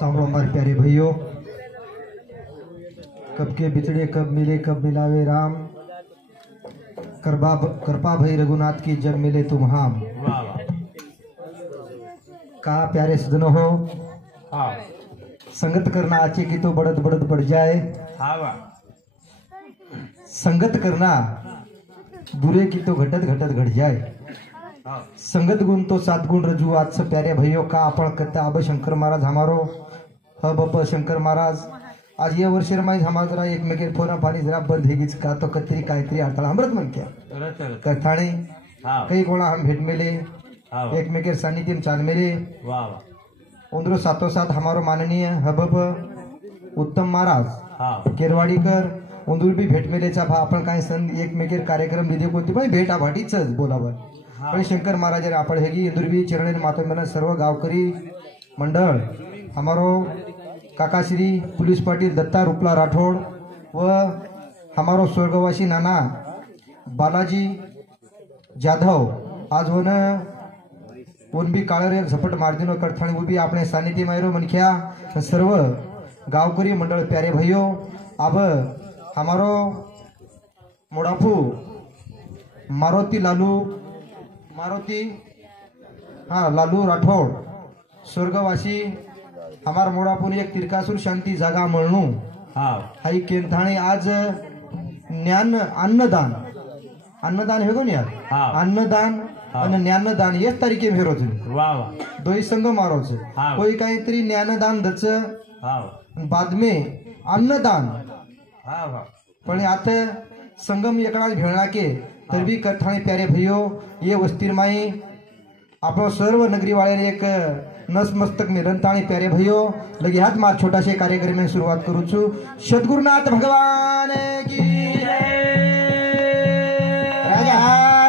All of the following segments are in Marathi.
सांभो हमारे प्यारे भाइयों, कब के बिछड़े कब मिले कब मिलावे राम, कृपा भई रघुनाथ की जब मिले तुम हम। कहा प्यारे सजनों हो, संगत करना अच्छे की तो बढ़त बढ़त बढ़ जाए, संगत करना बुरे की तो घटत घटत घट जाए। संगत गुण तो सात गुण रजू। आज से प्यारे भाइयों का आपण करता अब शंकर महाराज हमारो हब शंकर महाराज आज ये वर्ष रमाई हमारा जरा एक मेके फोन पानी जरा बंद है का तो कतरी कायतरी अडथळा अमृत मन क्या कथाणे कई कोणा हम भेट मेले एक मेके सानिध्य चाल मेले उंदरो सातो साथ हमारो माननीय हबब उत्तम महाराज केरवाडीकर उंदूर भी भेट मेलेचा भा आपण काय सन एक मेके कार्यक्रम विधी कोणती पण भेट आभाटीच बोलावर पण शंकर महाराज आपण हेगी इंदूर भी चरण मातो मन सर्व गावकरी मंडळ हमारो काका श्री पुलिस पाटिल दत्ता रुपला राठौड़ व हमारो स्वर्गवासी नाना बालाजी जाधव आज वन भी काळे झपट मार्जिनो करथाणी वो भी अपने सानिध्य में मनख्या सर्व गावकरी मंडल प्यारे भाइयों अब हमारो मोड़ाफू लालू राठौड़ स्वर्गवासी हमार मोड़ापुन एक तिरकासुर शांति जागा मळणू हाई केंथाणी आज ज्ञान अन्नदान है को यार अन्नदान आणि ज्ञानदान एक तारीखे में रोज दोई संघ मारोच कोई काहीतरी ज्ञानदान दच बाद में अन्नदान पण आता संगम एकड़ा भेळना के तर भी कथाणी प्यारे भाइयों ये वस्तीर माई आप सर्व नगरी वाले एक नसमस्तक निरंताणी प्यारे भाइयों लगे हाथ मार छोटा से कार्यक्रम में शुरुआत करू छु। सद्गुरुनाथ भगवान की राजा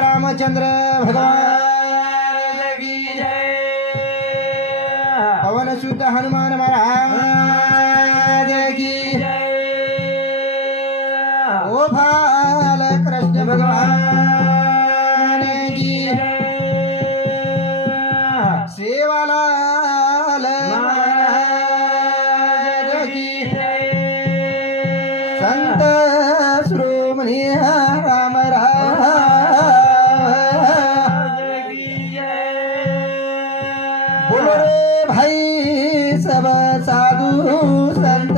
रामचंद्र भगवान की पवन सुत हनुमान महाराज की ओ भाल कृष्ण भगवान की सेवालाल महाराज की संत श्रोमणी राम बोलो रे भाई सब साधु संत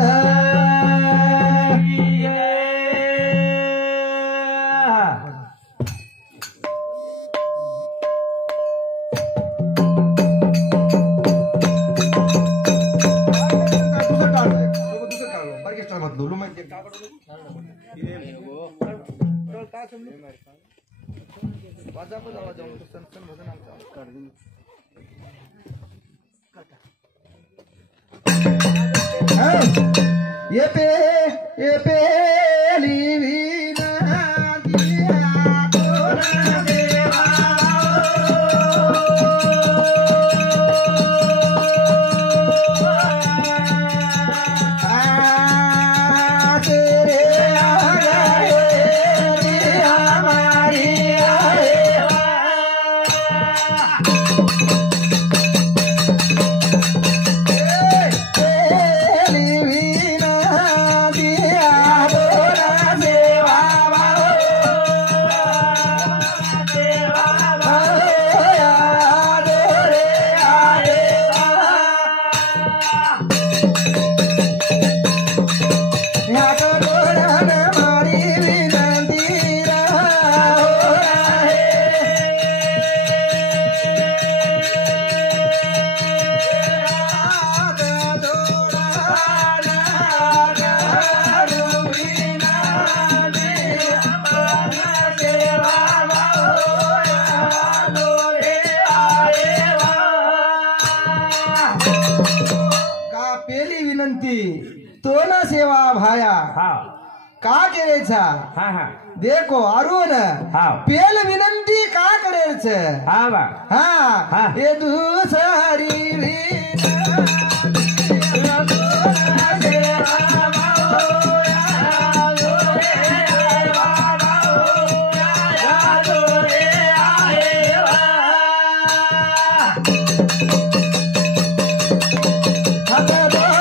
ये पेली वीणा दिया तोरा देवा तेरे तो ना सेवा भाया का करायचा देखो अरुण पेल विनंती का करायचं ये दुसरी Hasta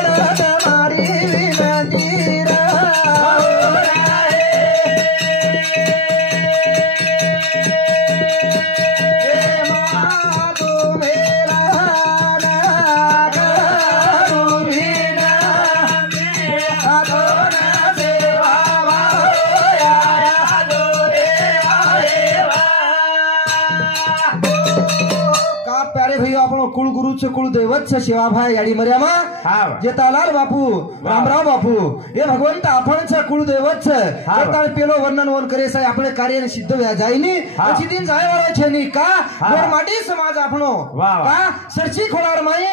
तुमचं कुळदैवत छ शिवाभाई याडी मर्यामा हाव जेतालाल बापू रामराव बापू हे भगवंत आपण छ कुळदैवत छ जेताल पेलो वर्णन वन करे साय આપણે કાર્ય સિદ્ધ વ્યા જાયની પછી દિન જાય વાળા છે ની કા ગોર માટી સમાજ આપણો કા સરજી ખોલાર માઈ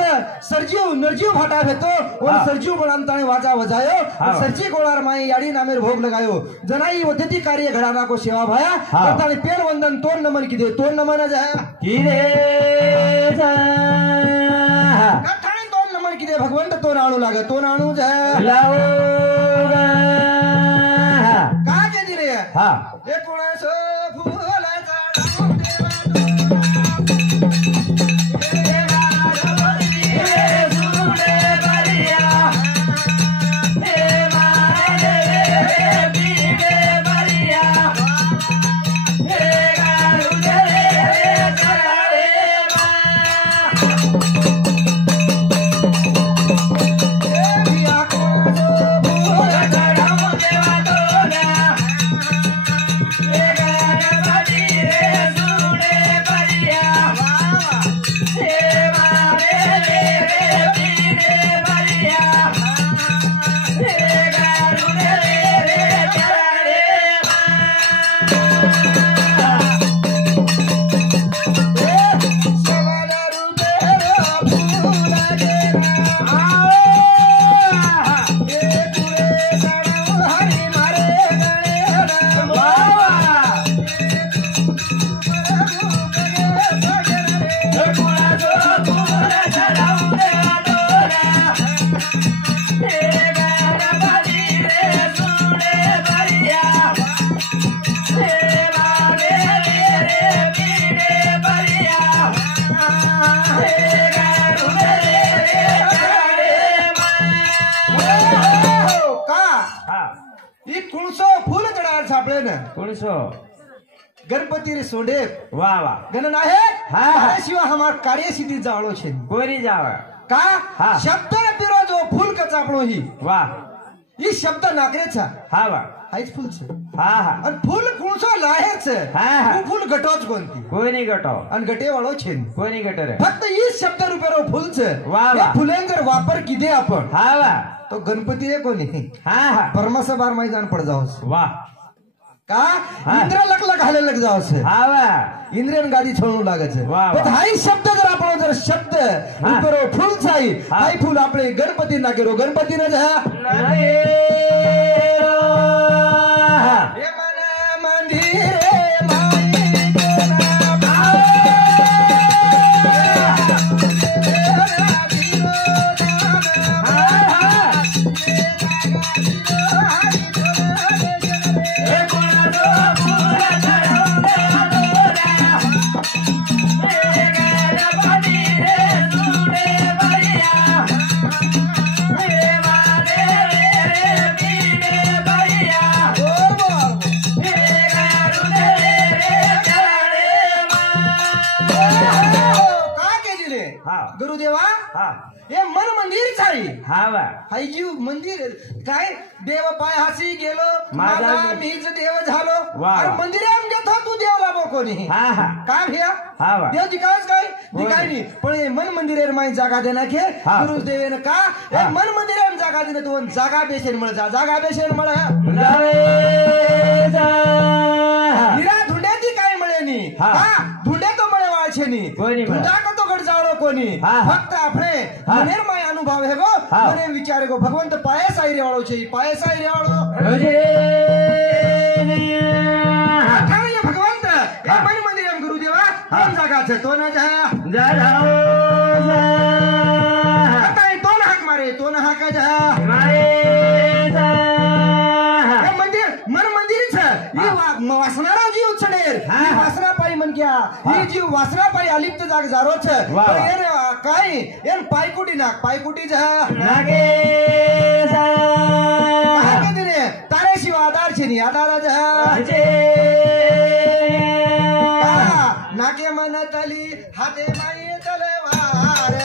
તો સરજીવ નરજીવ ભાટા ભેતો ઓર સરજીવ બળાંતાણે વાજા વજાયો સરજી ખોલાર માઈ याडी नामेर भोग लगायो जनाई वदती कार्य घडाना को सेवा भाया ताणे पेर वंदन तोन नमन किदे तोन नमन जा किरे कठाणे तोन नमन किदे भगवंत तोन आणू लागे तोन आणू जा लाओ का के दिरे हा ए कोणासो फुला गणपति रे सोडे वाह वाह गणन आहे हा शिवा हमार कार्य सिद्धी जाळो छे कोरी जावा का शब्द पिरो जो फूल का चापणो ही वाह ई शब्द नाकरे छा हा वाह हाईच फूल छे हा हा आणि फूल कोणसो लाहे छे हा फूल गटोच कोणती कोणी गटो आणि गटे वाळो छे कोणी गट रे फक्त ई शब्द रुपेरो फूल छे वाह वाह फुलेन जर वापर किदे आपण हा वाह तो गणपती रे कोणी हा हा परमास बार मैदान पड़ जाओस वाह का इंद्र लक हाले लग जाओस हा वाह इंद्रियन गादी छोड़ू लागे छे तो हाई शब्द जर आपण जर शब्द रुपेरो फूल छाई हाई फूल आपले गणपती ना केरो गणपती ना जा गुरुदेवा हे मन मंदिर छाई हा वा हाई जीव मंदिर काय देव पाय हासी गेलो माझा मीच देव झालो अरे मंदिरात घेतो तू देव लाभो कोणी काय भैया देव दिकावच काय दिकाय नाही पण हे मन मंदिर माई जागा देना के गुरुदेवेन का हे मन मंदिर जागा देना तू जागा बेसेन मळ जागा बेसेन मळ निरा धुंड्याची काय मळेनी धुंड्या तो मळे वाळछेनी धुंडा का तो गड जावळो कोणी फक्त आपणे मनेर माय अनुभव है गो मने विचार गो भगवंत पायस आई रे वाळो छे पायस आई रे वाळो काय भगवंत हे मन मंदिर गुरुदेवा कोण जागा छे तो ना जा आता तो ना हाक मारे तो ना हाक जा मारे हे मंदिर मन मंदिर छे ही वासनारा जीव छडेर ही वासना पाई मन क्या ही जीव वासना पाई अलिप्त जाग जारो छे तो एन काय एन पायकुटी नाक पायकुटी जा नागे जा हाके दिने तारे शिवा आधार छे नी आधार जा छे नाके मन तली हाते माई तलवार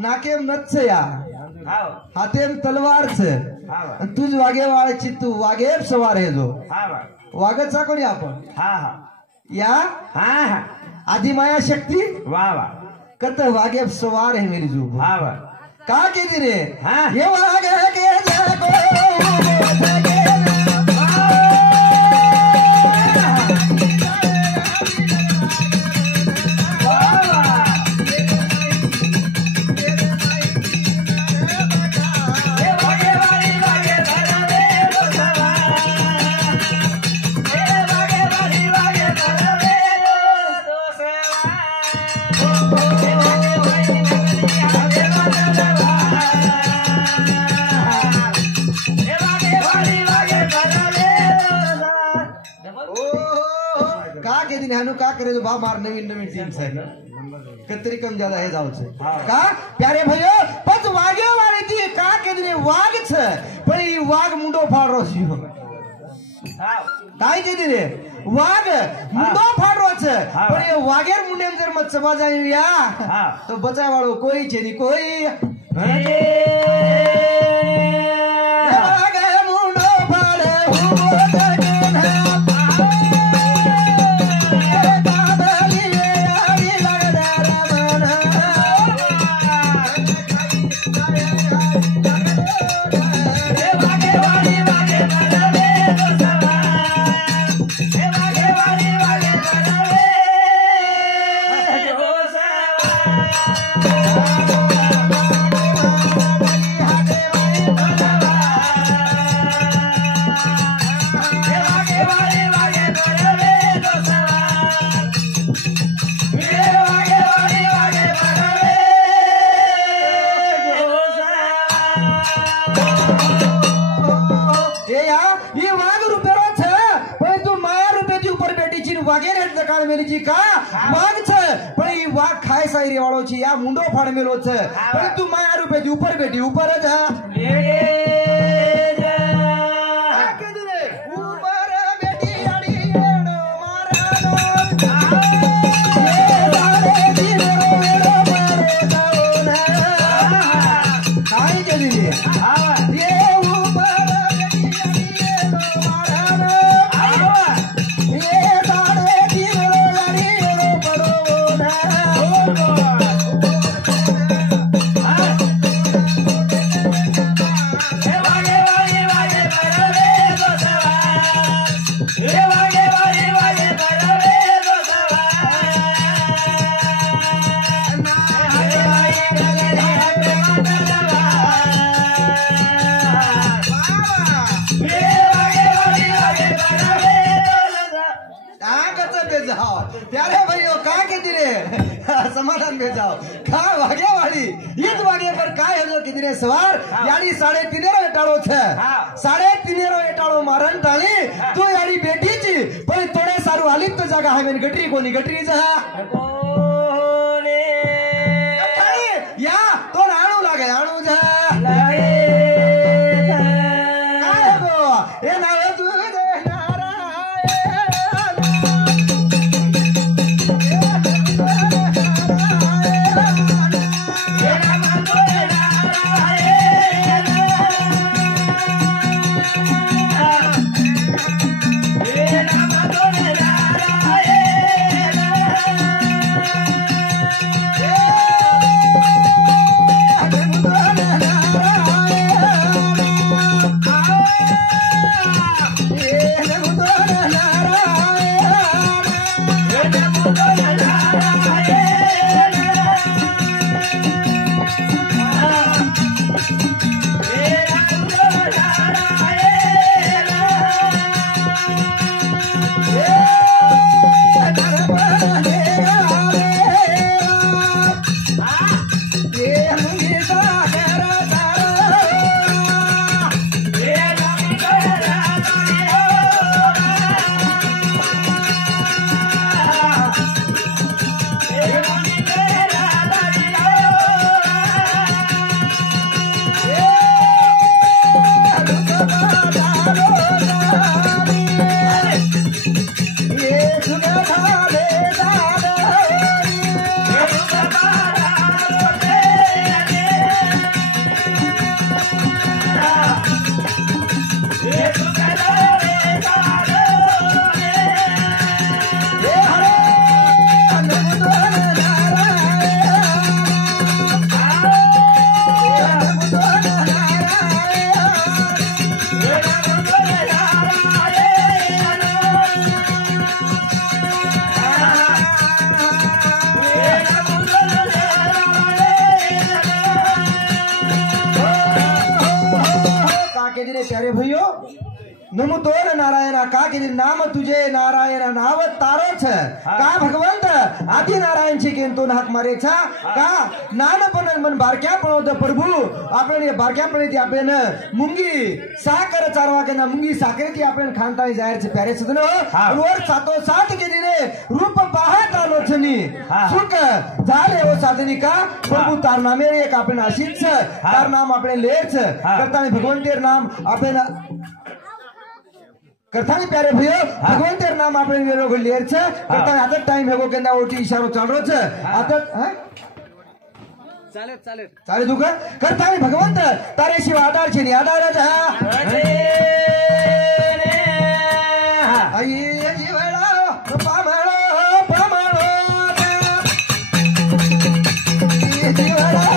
नाकेम नच या हातेम तलवारच तुझ वागे वाळची तू वागेब सवार आहे जो वागचा कोणी आपण या आधी माया शक्ती कत वागेब सवार है मेरी जू का केली रे हे वाग के जागो का करे तो बा मार नवीन नवीन टीम साहेब कतरी कम ज्यादा हे जाऊच का प्यारे भैया पच वागे वाली थी का के दिन वाग छ पण ई वाग मुंडो फाड़ रो छी काय के दिन वाग मुंडो फाड़ रो छ पण ये वागेर मुंडे जर मत सभा जाई या तो बचाय वाळो कोई छे नी कोई वाग मुंडो फाड़े वाग खाए साई वालों छी या मुंडो फाड़ मेलो छ पर तू माया रुपए दी ऊपर बेटी ऊपर जा प्यारे भाइयों का के दिरे समाधान भेजाओ का वागे वाली ईद वागे पर काय हो कि दिरे सवार यानी 3.5 एटाळो छे 3.5 एटाळो मारन टाळी तू यानी बेटी ची पण थोडे सारू आलीत तो जागा हाय मेन गटरी कोणी गटरी जा कोने या तो आणू लागे आणू जा लागे काय हो ए नाव तू प्यारे भैयो नमो तोर नारायणा का के नाम तुझे नारायण नाव तारोच का भगवंत आदि नारायण ची केन तो हाक मारे छा का नान पण मन बारक्या पळवत प्रभू आपण बारक्या पळती आपण मुंगी साकर चारवा के ना मुंगी साकरेती आपण खानताई जायरचे प्यारे सुदन रोज सातो सात के दिने रूप पाहत आलो छनी सुख झाले ओ साधनी का प्रभू तार नामे एक आपण अशीच तार नाम आपण लेच करता भगवंतेर नाम आपण करतानी प्यारे भैया भगवंतेर नाम आपण वेलो लेरच करता आता टाइम हेगो केंदा ओटी इशारो चालरोच आता चाले दुख करतानी भगवंत तारे शिव आधार छे नी आधार आई जीवळा पामळो पामळो जीवळा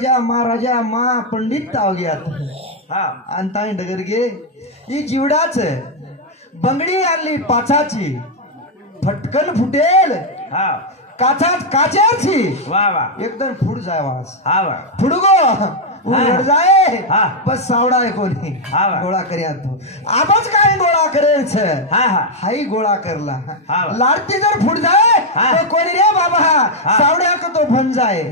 राजा महाराजा मा पंडित तावग्यात अंताई डगर गे ही जीवडाच बंगडी आणली पाचाची फटकन फुटेल काचाच काचेची वा वा एकदम फुट जाय वास फुडगो उघड जाय बस सावडा आहे कोणी गोळा कर्या तो आबाच काय गोळा करेल हाई गोळा करला लाडती जर फुट जाय तो कोणी रे बाबा सावड्या का तो भन जाय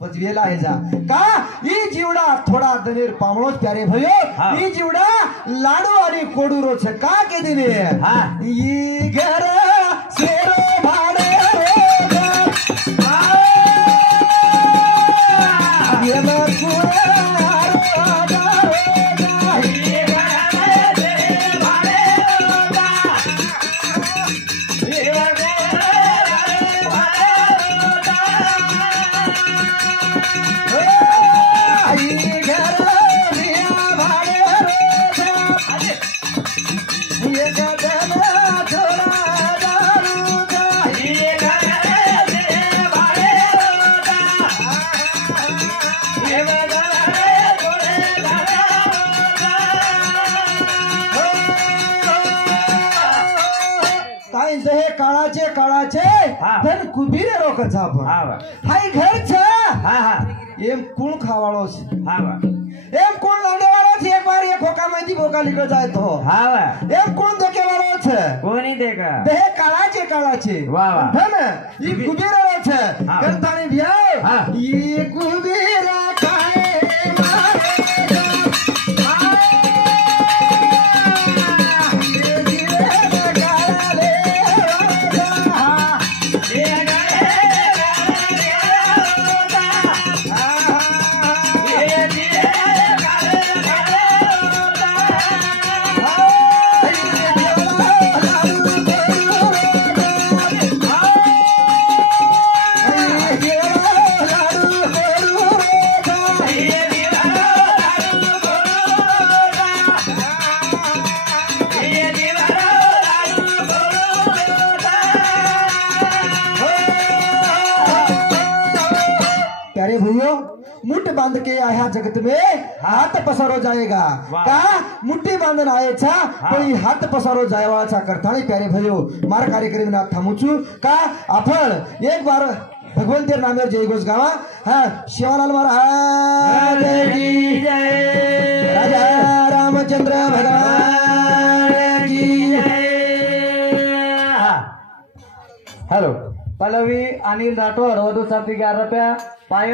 पचवेला है जा का ई जीवडा थोड़ा दनेर पामळोच प्यारे भयो ई जीवडा लाडू आणि कोडूरो छ का के दिने ई घर सेरो भाडे काळाचे धन कुबीरे रोकचा आपण हाय घरच એમ કોણ ખાવાળો છે હા વા એમ કોણ લાંડેવાળો છે એક વાર એક હોકામાંથી ભોકા નીકળ જાય તો હા વા એમ કોણ દેકેવાળો છે કોની દેખા દેહ કાળા છે વાહ વાહ હે ને ઈ કુબેરો છે હા. કરતાણી ભ્યાવ હા. ઈ કુબેરા કાએ મારે જાવ. એ જીવે કાળા લે વાળા. એ प्यारे भैया मुठ बांध के आया जगत में हाथ पसारो जाएगा वाह. का मुठ्ठी बांधन आए छा कोई हाथ पसारो जायवाळा करताणी प्यारे भैयो मारा कार्यक्रम ना थांबू छू का आपण एक बार भगवंत नामेर जय घोष गावा हा शिवालाल महाराज की जय राजा रामचंद्र भगवान की हॅलो पल्लवी अनिल राठोड वधू 11 रुपया पाय